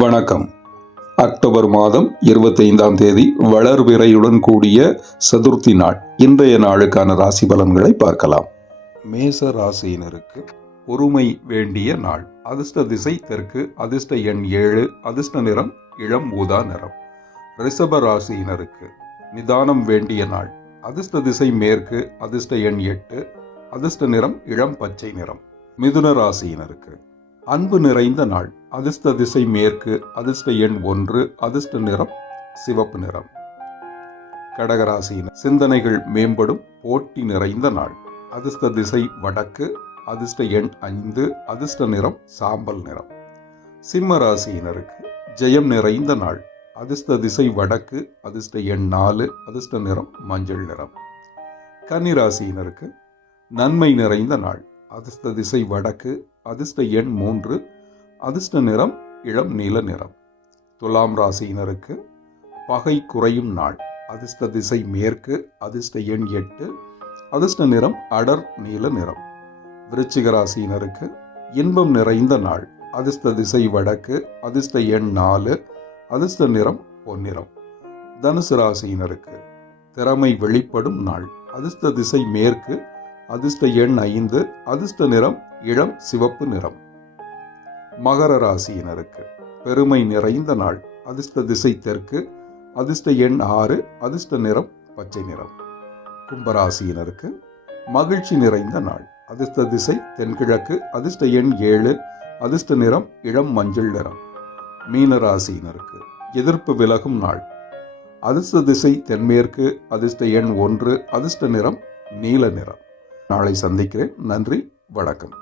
வணக்கம். அக்டோபர் மாதம் 25ஆம் தேதி வளர்பிறையுடன் கூடிய சதுர்த்தி நாள். இன்றைய நாளுக்கான ராசி பலன்களை பார்க்கலாம். மேச ராசியினருக்கு பொறுமை வேண்டிய நாள். அதிர்ஷ்ட திசை தெற்கு, அதிர்ஷ்ட எண் 7, அதிர்ஷ்ட நிறம் இளம் ஊதா நிறம். ரிஷப ராசியினருக்கு நிதானம் வேண்டிய நாள். அதிர்ஷ்ட திசை மேற்கு, அதிர்ஷ்ட எண் 8, அதிர்ஷ்ட நிறம் இளம் பச்சை நிறம். மிதுன ராசியினருக்கு அன்பு நிறைந்த நாள். அதிர்ஷ்ட திசை மேற்கு, அதிர்ஷ்ட எண் 1, அதிர்ஷ்ட நிறம் சிவப்பு நிறம். கடகராசியினர் சிந்தனைகள் மேம்படும், போட்டி நிறைந்த நாள். அதிர்ஷ்ட திசை வடக்கு, அதிர்ஷ்ட எண் 5, அதிர்ஷ்ட நிறம் சாம்பல் நிறம். சிம்ம ராசியினருக்கு ஜெயம் நிறைந்த நாள். அதிர்ஷ்ட திசை வடக்கு, அதிர்ஷ்ட எண் 4, அதிர்ஷ்ட நிறம் மஞ்சள் நிறம். கன்னி ராசியினருக்கு நன்மை நிறைந்த நாள். அதிர்ஷ்ட திசை வடக்கு, அதிர்ஷ்ட எண் 3, அதிர்ஷ்ட நிறம் இளம் நீல நிறம். துலாம் ராசியினருக்கு பகை குறையும் நாள். அதிர்ஷ்ட திசை மேற்கு, அதிர்ஷ்ட எண் 8, அதிர்ஷ்ட நிறம் அடர் நீல நிறம். விருச்சிக ராசியினருக்கு இன்பம் நிறைந்த நாள். அதிர்ஷ்ட திசை வடக்கு, அதிர்ஷ்ட எண் 4, அதிர்ஷ்ட நிறம் பொன்னிறம். தனுசு ராசியினருக்கு திறமை வெளிப்படும் நாள். அதிர்ஷ்ட திசை மேற்கு, அதிர்ஷ்ட எண் 5, அதிர்ஷ்ட நிறம் இளம் சிவப்பு நிறம். மகர ராசியினருக்கு பெருமை நிறைந்த நாள். அதிர்ஷ்ட திசை தெற்கு, அதிர்ஷ்ட எண் 6, அதிர்ஷ்ட நிறம் பச்சை நிறம். கும்பராசியினருக்கு மகிழ்ச்சி நிறைந்த நாள். அதிர்ஷ்ட திசை தென்கிழக்கு, அதிர்ஷ்ட எண் 7, அதிர்ஷ்ட நிறம் இளம் மஞ்சள் நிறம். மீன ராசியினருக்கு எதிர்ப்பு விலகும் நாள். அதிர்ஷ்ட திசை தென்மேற்கு, அதிர்ஷ்ட எண் 1, அதிர்ஷ்ட நிறம் நீல நிறம். நாளை சந்திக்கிறேன். நன்றி, வணக்கம்.